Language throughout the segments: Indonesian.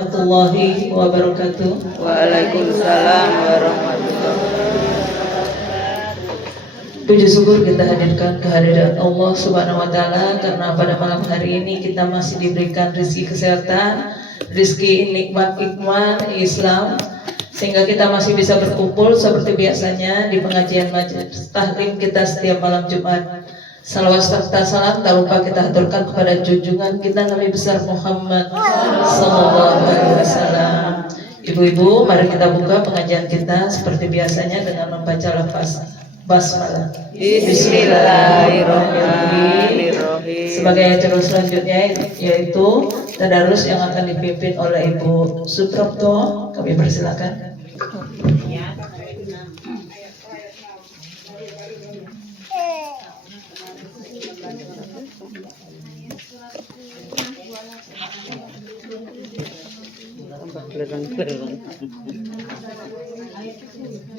Warahmatullahi wabarakatuh. Waalaikumsalam warahmatullahi wabarakatuh. Puji syukur kita hadirkan kehadiran Allah Subhanahu wa taala karena pada malam hari ini kita masih diberikan rezeki kesehatan, rezeki nikmat iman Islam, sehingga kita masih bisa berkumpul seperti biasanya di pengajian majelis tahlim kita setiap malam Jumat. Salawat serta salam tak lupa kita aturkan kepada junjungan kita Nabi besar Muhammad sallallahu alaihi wasallam. Ibu-ibu, mari kita buka pengajian kita seperti biasanya dengan membaca lafaz basmalah. Bismillahirrahmanirrahim. Sebagai acara selanjutnya yaitu tadarus yang akan dipimpin oleh Ibu Suprapto, kami persilakan.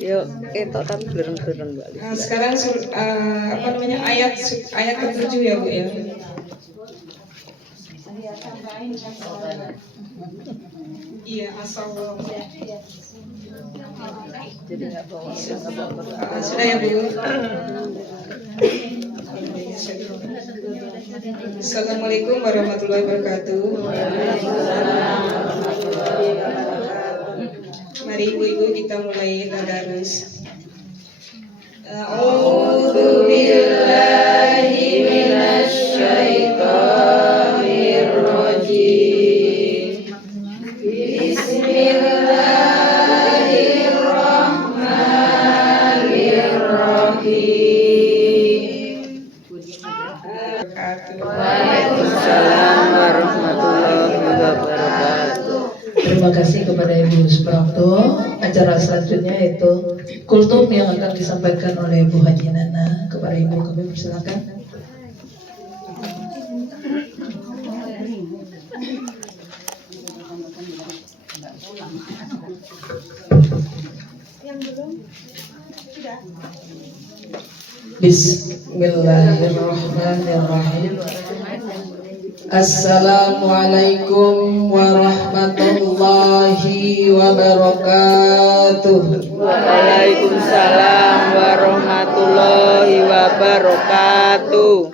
Yuk, kita kan gereng-gereng balik. Nah, sekarang ayat ke-7 ya Bu ya. Iya, asal Jadi nggak bawa. sudah ya Bu. Assalamualaikum warahmatullahi wabarakatuh. Mari ibu-ibu kita mulai tadarus. A'udzu billahi minasy syaithanir rajim. Bismillahirrahmanirrahim. Waalaikumsalam warahmatullahi wabarakatuh. Terima kasih kepada Ibu Suprapto. Acara selanjutnya yaitu kultum yang akan disampaikan oleh Ibu Haji Nana. Kepada Ibu kami persilakan. Bismillahirrahmanirrahim. Assalamualaikum warahmatullahi wabarakatuh. Waalaikumsalam warahmatullahi wabarakatuh.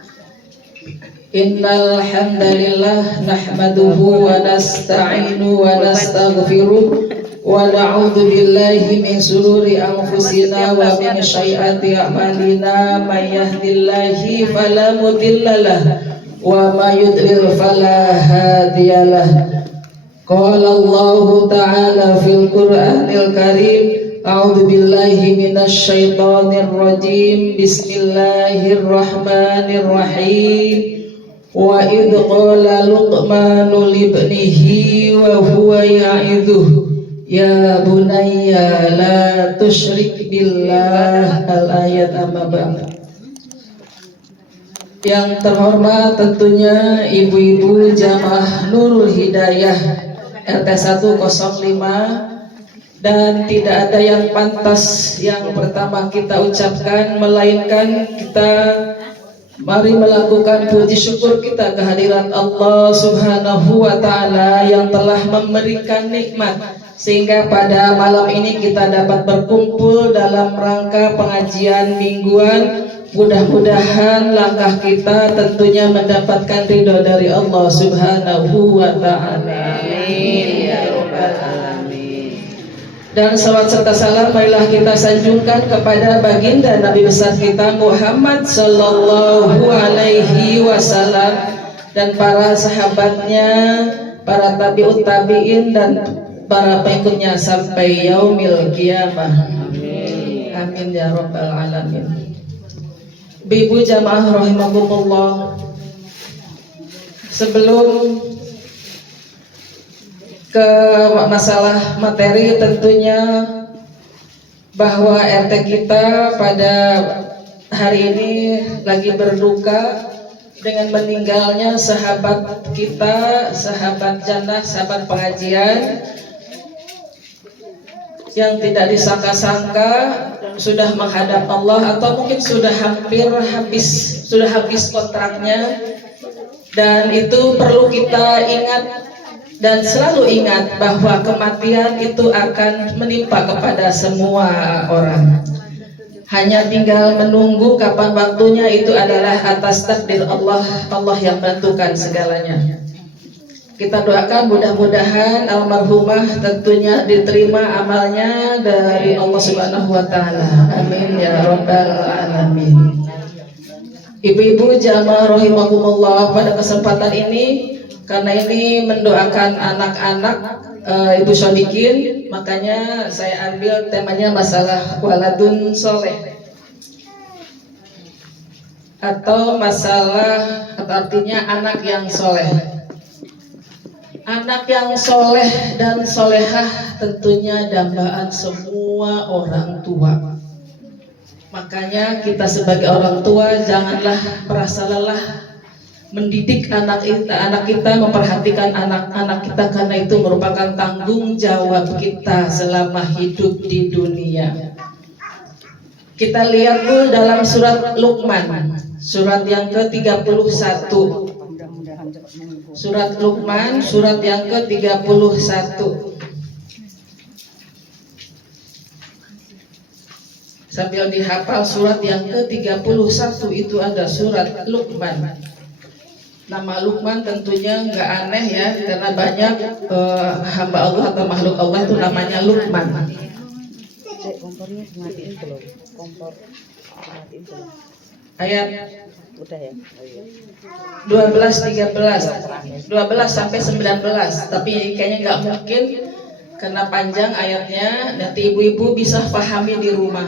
Innal hamdalillah nahmaduhu wa nasta'inu wa nastaghfiruh wa na'udzu billahi min shururi anfusina wa min sayyiati a'malina may yahdihillahu fala mudhillalah wa may yudlil fala hadiyalah. Qala Allah ta'ala fil Qur'anil Karim, a'udzu billahi minasy syaithanir rajim. Bismillahirrahmanirrahim. Wa idh qala Luqmanu libnihi wa huwa ya'idhuhu ya bunayya la tusyrik billah. Al-ayat amma ba'd. Yang terhormat tentunya ibu-ibu jamaah Nurul Hidayah RT 105, dan tidak ada yang pantas yang pertama kita ucapkan melainkan kita mari melakukan puji syukur kita kehadiran Allah Subhanahu wa ta'ala yang telah memberikan nikmat sehingga pada malam ini kita dapat berkumpul dalam rangka pengajian mingguan. Mudah-mudahan langkah kita tentunya mendapatkan ridho dari Allah Subhanahu wa ta'ala. Amin ya rabbal alamin. Dan salawat serta salam marilah kita sanjungkan kepada baginda Nabi besar kita Muhammad sallallahu alaihi wasallam dan para sahabatnya, para tabi'ut tabi'in dan para pengikutnya sampai yaumil qiyamah. Amin. Amin ya rabbal alamin. Ibu jamaah rahimakumullah, sebelum ke masalah materi tentunya bahwa RT kita pada hari ini lagi berduka dengan meninggalnya sahabat kita, sahabat jannah, sahabat pengajian yang tidak disangka-sangka sudah menghadap Allah atau mungkin sudah habis kontraknya, dan itu perlu kita ingat Dan selalu ingat bahwa kematian itu akan menimpa kepada semua orang. Hanya tinggal menunggu kapan waktunya, itu adalah atas takdir Allah. Allah yang menentukan segalanya. Kita doakan mudah-mudahan almarhumah tentunya diterima amalnya dari Allah Subhanahu wa taala. Amin ya rabbal alamin. Ibu-ibu jamaah rahimakumullah, pada kesempatan ini karena ini mendoakan anak-anak Ibu Shodikin, makanya saya ambil temanya masalah waladun soleh, atau masalah artinya anak yang soleh. Anak yang soleh dan solehah tentunya dambaan semua orang tua. Makanya kita sebagai orang tua janganlah merasa lelah mendidik anak kita, memperhatikan anak-anak kita, karena itu merupakan tanggung jawab kita selama hidup di dunia. Kita lihat dulu dalam surat Luqman, surat yang ke-31. Surat Luqman, surat yang ke-31. Sambil dihafal surat yang ke-31 itu ada surat Luqman. Nama Luqman tentunya nggak aneh ya, karena banyak hamba Allah atau makhluk Allah itu namanya Luqman. Kompornya dimatiin belum? Kompor dimatiin belum? Ayat Udah ya? Oh, iya. 12, 13, 12 sampai 19. Tapi kayaknya nggak mungkin karena panjang ayatnya. Nanti ibu-ibu bisa pahami di rumah.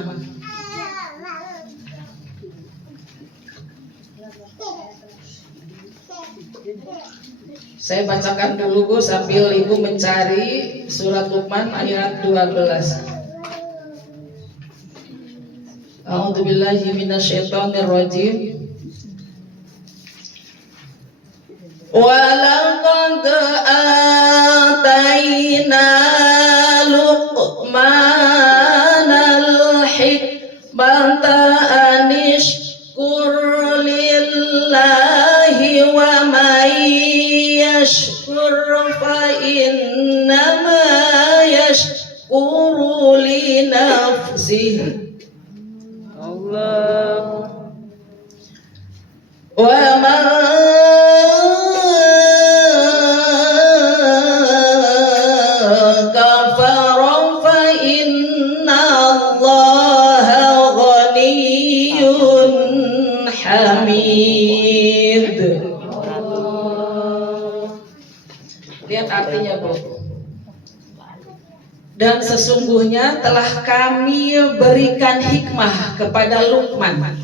Saya bacakan dulu Bu sambil ibu mencari surat Luqman ayat 12. A'udzubillahi minasyaitonirrajim. Walaqad atayna Luqmanal hikmata anishkur lillahi wa may yashkur fa innama yashkuru li nafsihi Allah. wa man kafara fa inna Allaha ghaniyyun hamid. Lihat artinya Bu. Dan sesungguhnya telah kami berikan hikmah kepada Luqman,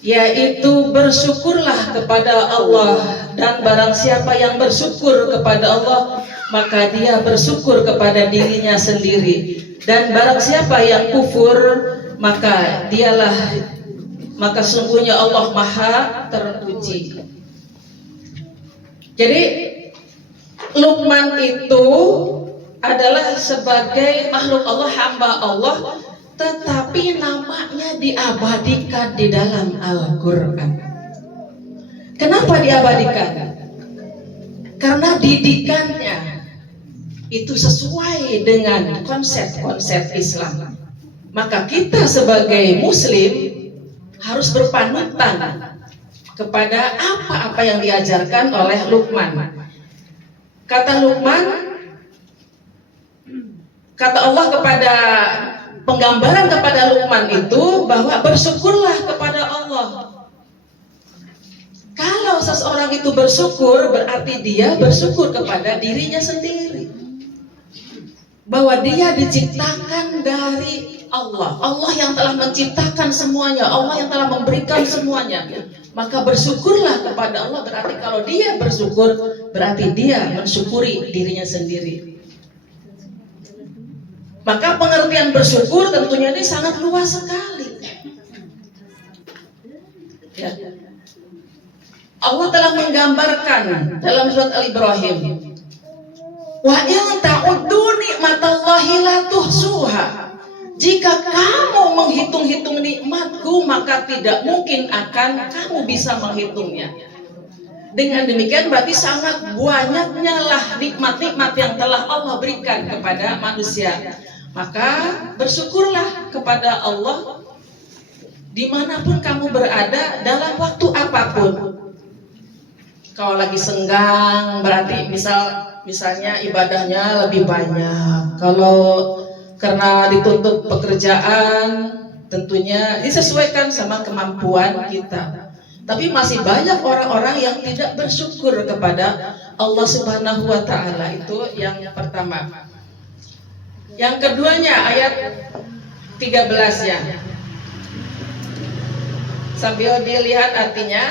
yaitu bersyukurlah kepada Allah, dan barang siapa yang bersyukur kepada Allah maka dia bersyukur kepada dirinya sendiri, dan barang siapa yang kufur maka sungguhnya Allah Maha terpuji. Jadi Luqman itu adalah sebagai makhluk Allah, hamba Allah, tetapi namanya diabadikan di dalam Al-Quran. Kenapa diabadikan? Karena didikannya itu sesuai dengan konsep-konsep Islam. Maka kita sebagai Muslim harus berpanutan kepada apa-apa yang diajarkan oleh Luqman. Kata Luqman, kata Allah kepada penggambaran kepada Luqman itu bahwa bersyukurlah kepada Allah. Kalau seseorang itu bersyukur, berarti dia bersyukur kepada dirinya sendiri, bahwa dia diciptakan dari Allah, Allah yang telah menciptakan semuanya, Allah yang telah memberikan semuanya. Maka bersyukurlah kepada Allah, berarti kalau dia bersyukur, berarti dia mensyukuri dirinya sendiri. Maka pengertian bersyukur tentunya ini sangat luas sekali. Ya. Allah telah menggambarkan dalam surat Al-Ibrahim, wa in ta'uddu nikmatallahi la tuhsuha. Jika kamu menghitung-hitung nikmatku, maka tidak mungkin akan kamu bisa menghitungnya. Dengan demikian berarti sangat banyaknya lah nikmat-nikmat yang telah Allah berikan kepada manusia. Maka bersyukurlah kepada Allah dimanapun kamu berada dalam waktu apapun. Kalau lagi senggang berarti misalnya ibadahnya lebih banyak. Kalau karena dituntut pekerjaan tentunya disesuaikan sama kemampuan kita. Tapi masih banyak orang-orang yang tidak bersyukur kepada Allah Subhanahu wa taala. Itu yang pertama. Yang keduanya ayat 13 ya. Sambil dilihat artinya.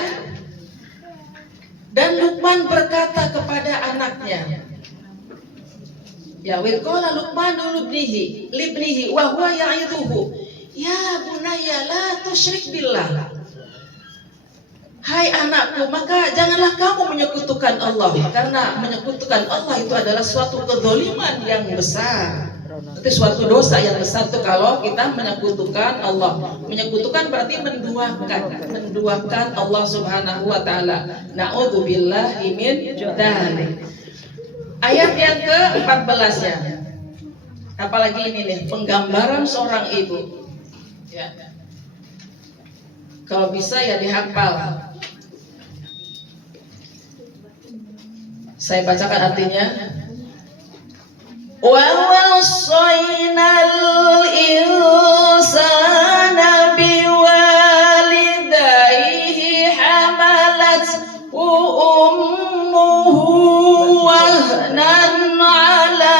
Dan Luqman berkata kepada anaknya. Ya wa qala Luqman libnihi wa huwa ya'idhuhu. Ya bunayya la tusyrik billah. Hai anakku, maka janganlah kamu menyekutukan Allah, karena menyekutukan Allah itu adalah suatu kezaliman yang besar. Itu suatu dosa yang besar itu kalau kita menyekutukan Allah. Menyekutukan berarti menduakan Allah Subhanahu wa taala. Na'udzubillahi min dzalik. Ayat yang ke-14 ya. Apalagi ini nih, penggambaran seorang ibu. Ya. Kalau bisa ya dihafal. Saya bacakan artinya. Wa wasainal insana biwalidayhi hamalat ummuhu wahnan ala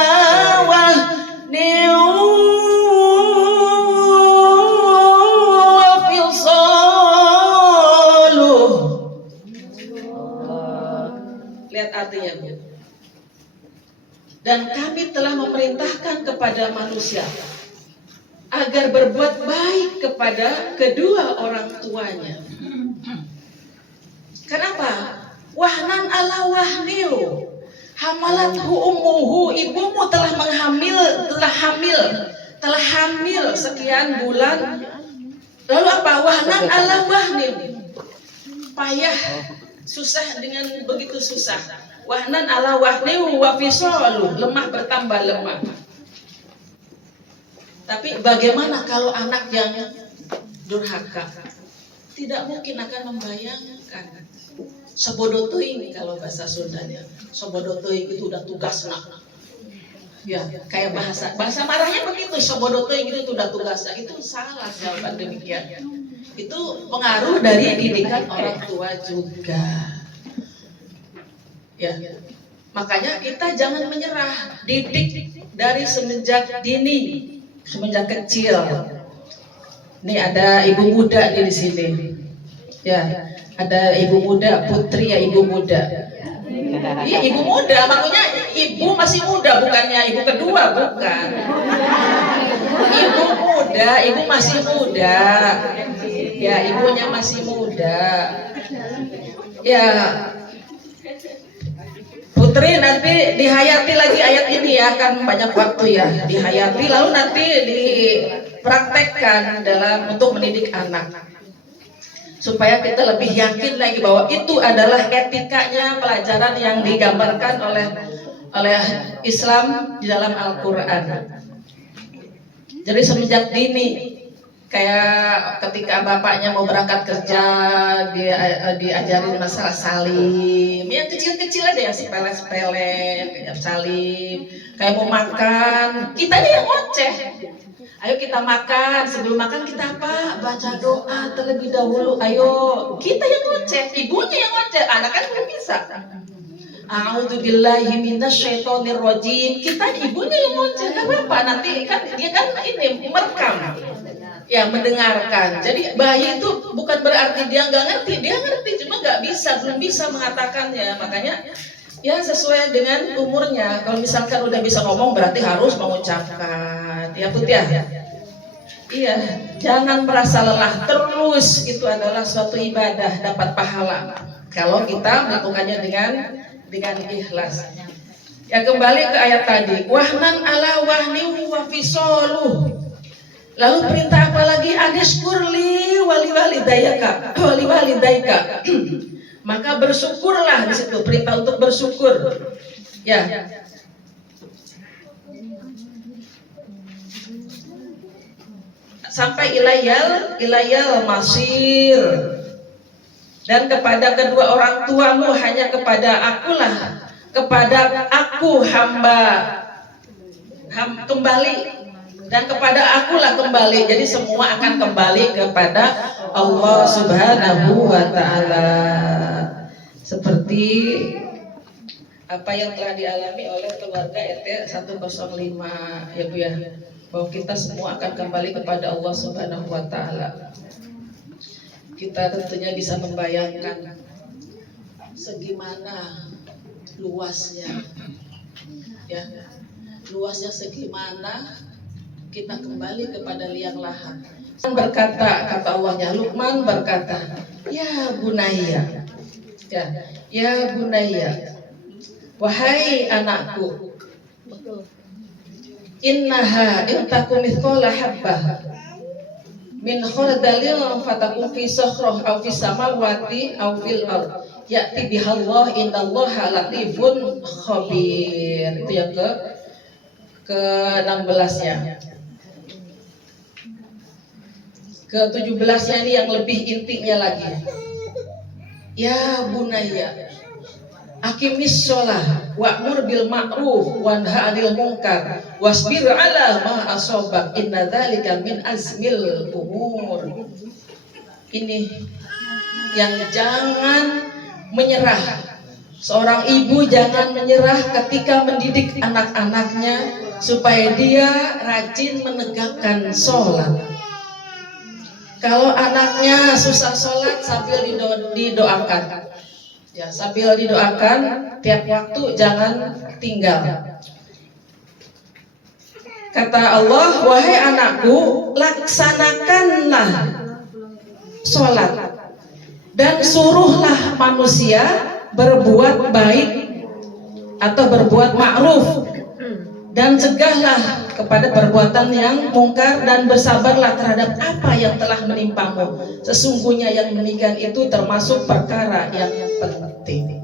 wahnin wa fisaluh. Lihat artinya, Bu. Dan kami telah memerintahkan kepada manusia agar berbuat baik kepada kedua orang tuanya. Kenapa? Wahnan ala wahnil. Hamalathu ummuhu, ibumu telah hamil sekian bulan. Lalu apa? Wahnan ala wahnil. Payah, susah dengan begitu susah. Wahnan ala wahni wa fisalu, lemah bertambah lemah. Tapi bagaimana kalau anak yang durhaka? Tidak mungkin akan membayangkan. Sebodoh teuing kalau bahasa Sundanya. Sebodoh teuing itu udah tugasna. Ya, kayak bahasa marahnya begitu. Sebodoh teuing itu udah tugasna. Itu salah jawaban demikian. Itu pengaruh dari didikan orang tua juga. Ya, makanya kita jangan menyerah, didik dari semenjak dini, semenjak kecil. Nih ada ibu muda di sini, ya, ada ibu muda, putri ya ibu muda. Iya ibu muda, makanya ibu masih muda, bukannya ibu kedua, bukan. Ibu muda, ibu masih muda, ya ibunya masih muda, ya. Putri nanti dihayati lagi ayat ini ya, kan banyak waktu ya, dihayati lalu nanti dipraktekkan dalam untuk mendidik anak supaya kita lebih yakin lagi bahwa itu adalah etikanya pelajaran yang digambarkan oleh Islam di dalam Al-Quran. Jadi semenjak dini, kayak ketika bapaknya mau berangkat kerja, diajarin masalah salim, yang kecil-kecil aja, yang sepele-sepele, kayak salim. Kayak mau makan, kita yang ngoceh. Ayo kita makan, sebelum makan kita apa? Baca doa terlebih dahulu. Ayo, kita yang ngoceh, ibunya yang ngoceh, anak kan belum bisa. A'udzubillahi minasyaitonirrajim. Kita ibunya yang ngoceh, enggak apa-apa. Nanti kan dia kan ini merekam. Ya, mendengarkan. Jadi bayi itu bukan berarti dia nggak ngerti, dia ngerti, cuma belum bisa mengatakannya. Makanya ya sesuai dengan umurnya. Kalau misalkan udah bisa ngomong berarti harus mengucapkan. Ya Putih ya. Iya, jangan merasa lelah terus, itu adalah suatu ibadah, dapat pahala kalau kita melakukannya dengan ikhlas. Ya kembali ke ayat tadi, wahnan ala wahni wa fisaluh. Lalu perintah apa lagi? Anishkurli wali walidaika. Maka bersyukurlah di situ, perintah untuk bersyukur. Ya. Sampai ilayal masir. Dan kepada kedua orang tuamu hanya kepada akulah, kepada aku hamba kembali, dan kepada akulah kembali. Jadi semua akan kembali kepada Allah Subhanahu wa Ta'ala, seperti apa yang telah dialami oleh keluarga RT 105 ya Bu ya, bahwa kita semua akan kembali kepada Allah Subhanahu wa Ta'ala. Kita tentunya bisa membayangkan segimana luasnya, ya, luasnya segimana kita kembali kepada liang lahat. Berkata, kata Allahnya, Luqman berkata, ya bunaya, ya bunaya, wahai anakku, innaha intaku mithqala habbah min khardalin fatakun fi sakhrah aw fi samawati aw fil ard ya'ti bihallah innallaha latifun khabir. Itu yang ke-16-nya. Ke-17-nya ini yang lebih intinya lagi. Ya bunaya, aqimis sholah wa'mur bil ma'ruf wanha 'anil munkar wasbir 'ala ma asabak inna dzalika min azmil umur. Ini yang jangan menyerah. Seorang ibu jangan menyerah ketika mendidik anak-anaknya supaya dia rajin menegakkan sholat. Kalau anaknya susah sholat, sambil didoakan. Ya, sambil didoakan tiap waktu, jangan tinggal. Kata Allah, wahai anakku, laksanakanlah sholat dan suruhlah manusia berbuat baik atau berbuat ma'ruf, dan cegahlah kepada perbuatan yang mungkar, dan bersabarlah terhadap apa yang telah menimpamu. Sesungguhnya yang demikian itu termasuk perkara yang penting.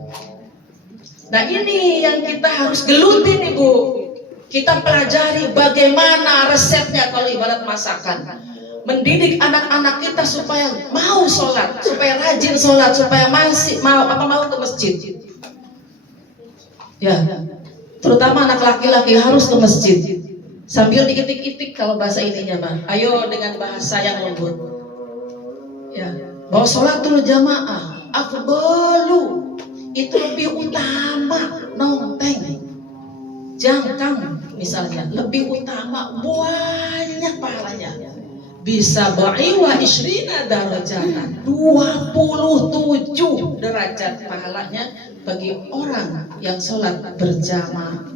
Nah, ini yang kita harus gelutin Ibu. Kita pelajari bagaimana resepnya kalau ibarat masakan. Mendidik anak-anak kita supaya mau sholat, supaya rajin sholat, supaya mau ke masjid. Ya, terutama anak laki-laki harus ke masjid. Sambil diitik-itik kalau bahasa ininya Bang. Ayo dengan bahasa yang lembut. Ya, bahwa sholatul jamaah afdalu, itu lebih utama nonteng jangkang misalnya, lebih utama, banyak pahalanya. Bisa ba'i wa isrina darajatan, 27 derajat pahalanya bagi orang yang sholat berjamaah.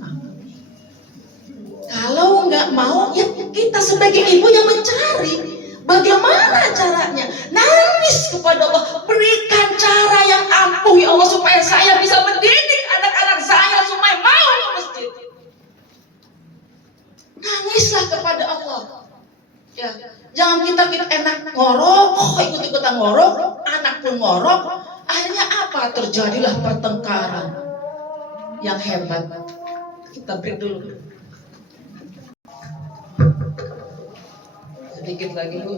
Kalau nggak mau, ya kita sebagai ibu yang mencari bagaimana caranya, nangis kepada Allah, berikan cara yang ampuh ya Allah, supaya saya bisa mendidik anak-anak saya supaya mau ke masjid. Nangislah kepada Allah. Ya, jangan kita enak ngorok, ikut-ikutan ngorok, anak pun ngorok, akhirnya apa? Terjadilah pertengkaran yang hebat. Kita break dulu. Sedikit lagi Bu.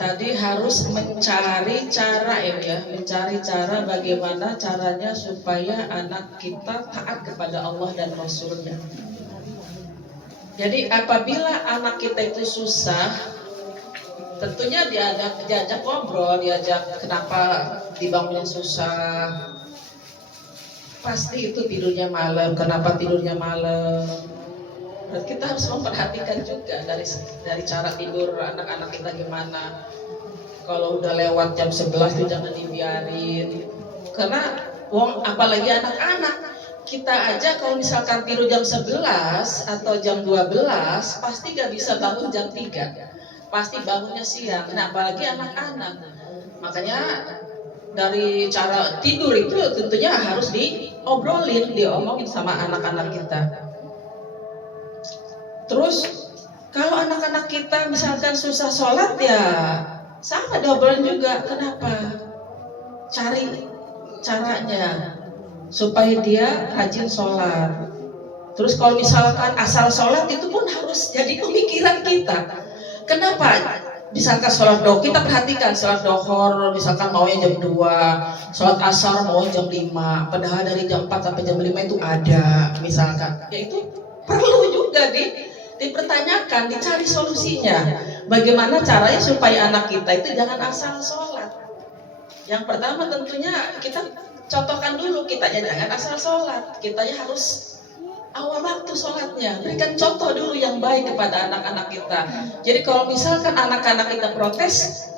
Tadi harus mencari cara ya, mencari cara bagaimana caranya supaya anak kita taat kepada Allah dan Rasulnya. Jadi apabila anak kita itu susah, tentunya diajak ngobrol, diajak kenapa dibangunnya susah. Pasti itu tidurnya malam, kenapa tidurnya malam. Dan kita harus memperhatikan juga dari cara tidur anak-anak kita gimana. Kalau udah lewat jam 11 itu jangan dibiarin. Karena apalagi anak-anak, kita aja kalau misalkan tidur jam 11 atau jam 12 pasti gak bisa bangun jam 3. Pasti bangunnya siang. Nah, apalagi anak-anak. Makanya dari cara tidur itu tentunya harus diomongin sama anak-anak kita. Terus kalau anak-anak kita misalkan susah sholat, ya sama diobrolin juga. Kenapa? cari caranya supaya dia rajin sholat. Terus kalau misalkan asal sholat itu pun harus jadi pemikiran kita. Kenapa? Misalkan sholat dohor, kita perhatikan sholat dohor misalkan maunya jam 2, sholat asar mau jam 5, padahal dari jam 4 sampai jam 5 itu ada misalkan. Ya itu perlu juga dipertanyakan, dicari solusinya. Bagaimana caranya supaya anak kita itu jangan asal sholat. Yang pertama tentunya kita contohkan dulu, kitanya jangan asal sholat, kitanya harus awal waktu sholatnya, berikan contoh dulu yang baik kepada anak-anak kita. Jadi kalau misalkan anak-anak kita protes,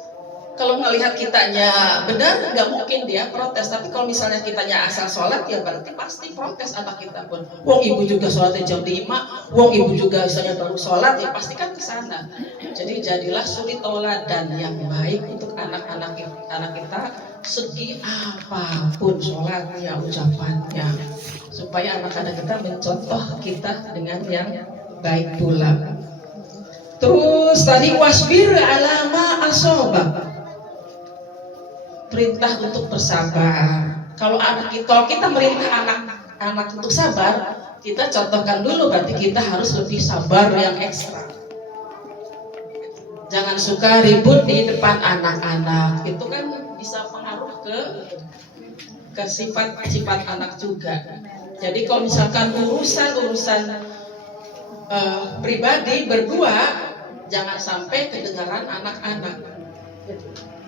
kalau melihat kitanya benar, nggak mungkin dia protes. Tapi kalau misalnya kitanya asal sholat, ya berarti pasti protes anak kita pun. Wong ibu juga sholatnya jam 5, wong ibu juga misalnya baru sholat, ya pasti kan ke sana. Jadi jadilah suri toladan yang baik untuk anak-anak kita, segi apapun sholatnya, ucapannya, supaya anak-anak kita mencontoh kita dengan yang baik pula. Terus tadi wasbir alama asoba, perintah untuk bersabar. Kalau kita merintah anak untuk sabar, kita contohkan dulu, berarti kita harus lebih sabar yang ekstra. Jangan suka ribut di depan anak-anak, itu kan bisa pengaruh ke sifat anak juga. Jadi kalau misalkan urusan pribadi berdua, jangan sampai kedengaran anak-anak.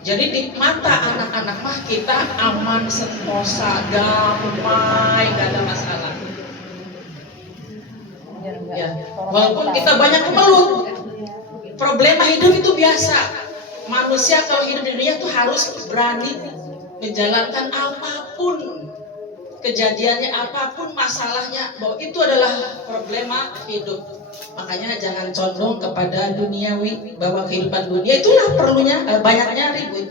Jadi di mata anak-anak mah kita aman, sentosa, damai, gak ada masalah. Ya, walaupun kita banyak kemelut, problema hidup itu biasa. Manusia kalau hidup di dunia tuh harus berani menjalankan apapun kejadiannya, apapun masalahnya, bahwa itu adalah problema hidup. Makanya jangan condong kepada duniawi, bahwa kehidupan dunia itulah perlunya banyaknya ribut.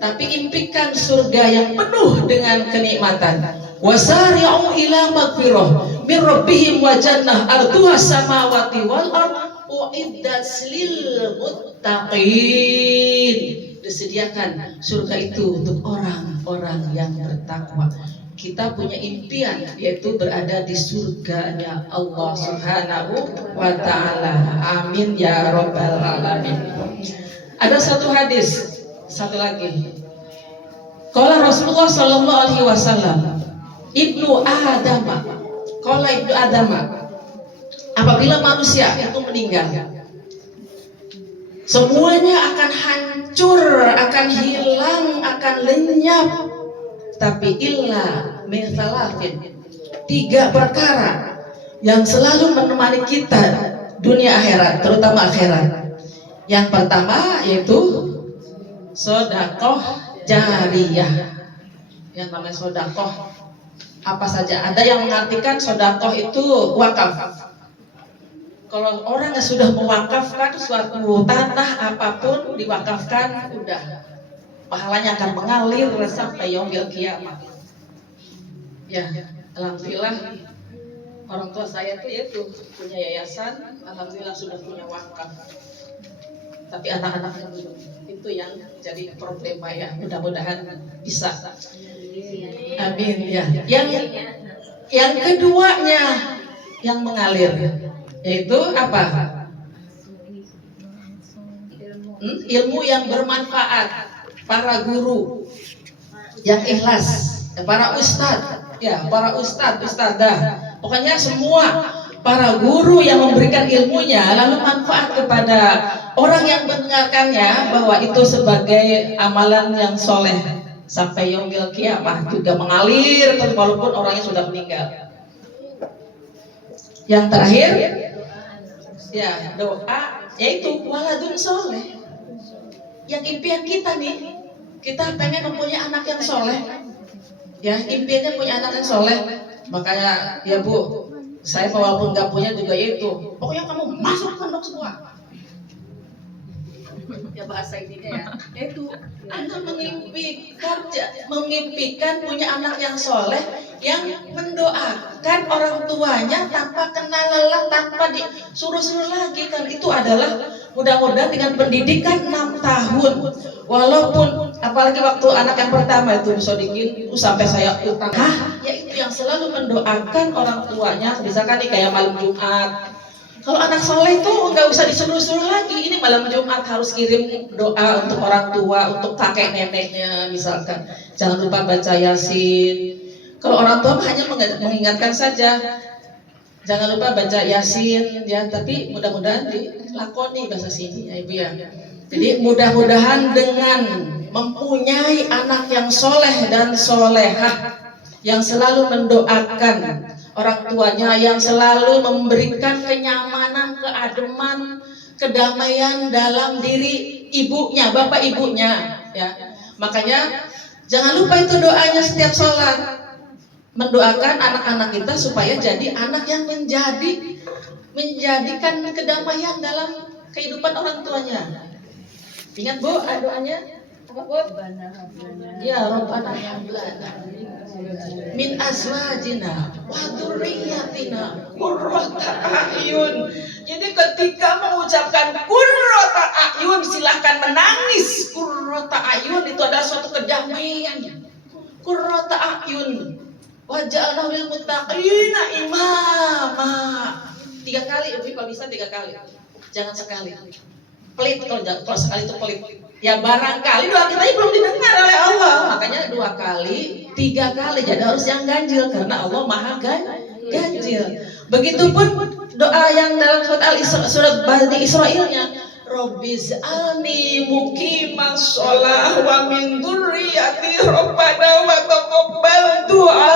Tapi impikan surga yang penuh dengan kenikmatan. Wasari'u ila magfirah min rabbihim wa jannah arduha samawati wal ard uiddat lil muttaqin. Disediakan surga itu untuk orang-orang yang bertakwa. Kita punya impian, yaitu berada di surganya Allah Subhanahu wa ta'ala. Amin ya rabbal alamin. Ada satu hadis, satu lagi. Qala Rasulullah sallallahu alaihi wasallam, Ibnu Adam, qala Ibnu Adam, apabila manusia itu meninggal, semuanya akan hancur, akan hilang, akan lenyap. Tapi illa min thalathin, 3 perkara yang selalu menemani kita dunia akhirat, terutama akhirat. Yang pertama yaitu sedekah jariyah. Yang namanya sedekah apa saja? Ada yang mengartikan sedekah itu wakaf. Kalau orang yang sudah mewakafkan suatu tanah apapun, diwakafkan, udah pahalanya akan mengalir sampai yaumil kiamat. Ya, alhamdulillah orang tua saya tuh yaitu punya yayasan, alhamdulillah sudah punya wakaf. Tapi anak-anaknya belum. Itu yang jadi problema ya. Mudah-mudahan bisa. Amin ya. Yang keduanya yang mengalir, yaitu apa? Ilmu yang bermanfaat. Para guru yang ikhlas, para ustadzah, pokoknya semua para guru yang memberikan ilmunya lalu manfaat kepada orang yang mendengarkannya, bahwa itu sebagai amalan yang soleh sampai yaumil kiamah, juga mengalir walaupun orangnya sudah meninggal. Yang terakhir ya doa, yaitu waladun soleh. Yang impian kita nih, kita pengen mempunyai anak yang soleh, ya impiannya punya anak yang soleh. Makanya ya Bu, saya walaupun nggak punya juga itu, pokoknya kamu masuk pondok semua. Ya bahasa ininya ya, itu Anda memimpikan punya anak yang soleh, yang mendoakan orang tuanya tanpa kenal lelah, tanpa disuruh-suruh lagi. Kan itu adalah mudah-mudahan dengan pendidikan 6 tahun, walaupun Apalagi waktu anak yang pertama itu Sodikin sampai saya utang. Ya itu yang selalu mendoakan orang tuanya. Misalkan nih kayak malam Jumat. Kalau anak soleh itu nggak usah disuruh-suruh lagi. Ini malam Jumat harus kirim doa untuk orang tua, untuk kakek neneknya misalkan. Jangan lupa baca Yasin. Kalau orang tua hanya mengingatkan saja. Jangan lupa baca Yasin ya. Tapi mudah-mudahan dilakoni bahasa sini ya Ibu ya. Jadi mudah-mudahan dengan mempunyai anak yang soleh dan solehah, yang selalu mendoakan orang tuanya, yang selalu memberikan kenyamanan, keademan, kedamaian dalam diri ibunya, bapak ibunya ya. Makanya jangan lupa itu doanya setiap sholat, mendoakan anak-anak kita supaya jadi anak yang menjadikan kedamaian dalam kehidupan orang tuanya. Ingat Bu, doanya apa Bu? Ya Rabbana min azwajina wa dzurriyyatina qurrata a'yun. Jadi ketika mengucapkan qurrata a'yun, silahkan menangis. Qurrata a'yun itu adalah suatu kedamaian. Qurrata a'yun waj'alna lil muttaqina imama. 3 kali, kalau bisa 3 kali. Jangan sekali. Pelit kalau sekali itu pelit. Ya barangkali doa kita ini belum didengar oleh Allah, makanya 2 kali, 3 kali, jadi harus yang ganjil karena Allah maha ganjil. Begitupun doa yang dalam surat Bani Israilnya, Robbi'j'alni muqimas shalah wa min dzurriyyati rabbana wa taqabbal du'a.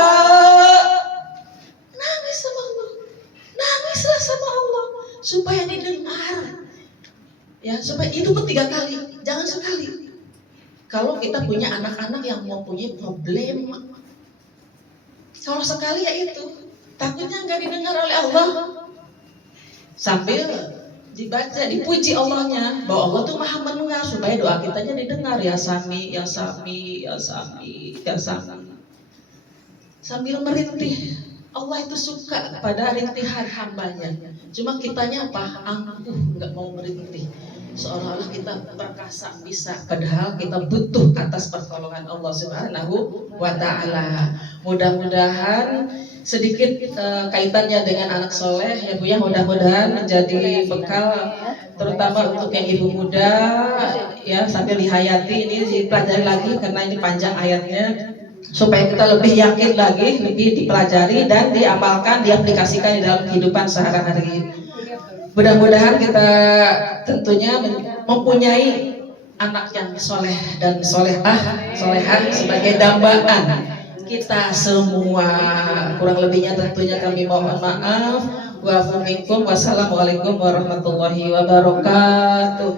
Nangis sama Allah, nangislah sama Allah supaya didengar. Ya, supaya itu pun 3 kali, jangan sekali. Kalau kita punya anak-anak yang mempunyai problem, kalau sekali ya itu, takutnya nggak didengar oleh Allah. Sambil dibaca, dipuji Allahnya, bahwa Allah tuh maha mendengar supaya doa kitanya didengar. Ya Sami, ya Sami, ya Sami, ya Sami. Sambil merintih. Allah itu suka pada rintihan hambanya. Cuma kitanya apa? Angkuh, nggak mau merintih. Seolah-olah kita perkasa bisa, padahal kita butuh atas pertolongan Allah Subhanahu wa Ta'ala. Mudah-mudahan sedikit kaitannya dengan anak soleh ya Bu ya, mudah-mudahan menjadi bekal terutama untuk yang ibu muda ya, sambil dihayati ini dipelajari lagi karena ini panjang ayatnya, supaya kita lebih yakin lagi, lebih dipelajari dan diamalkan, diaplikasikan di dalam kehidupan sehari-hari. Mudah-mudahan kita tentunya mempunyai anak yang soleh dan solehah sebagai dambaan kita semua. Kurang lebihnya tentunya kami mohon maaf. Wassalamualaikum warahmatullahi wabarakatuh.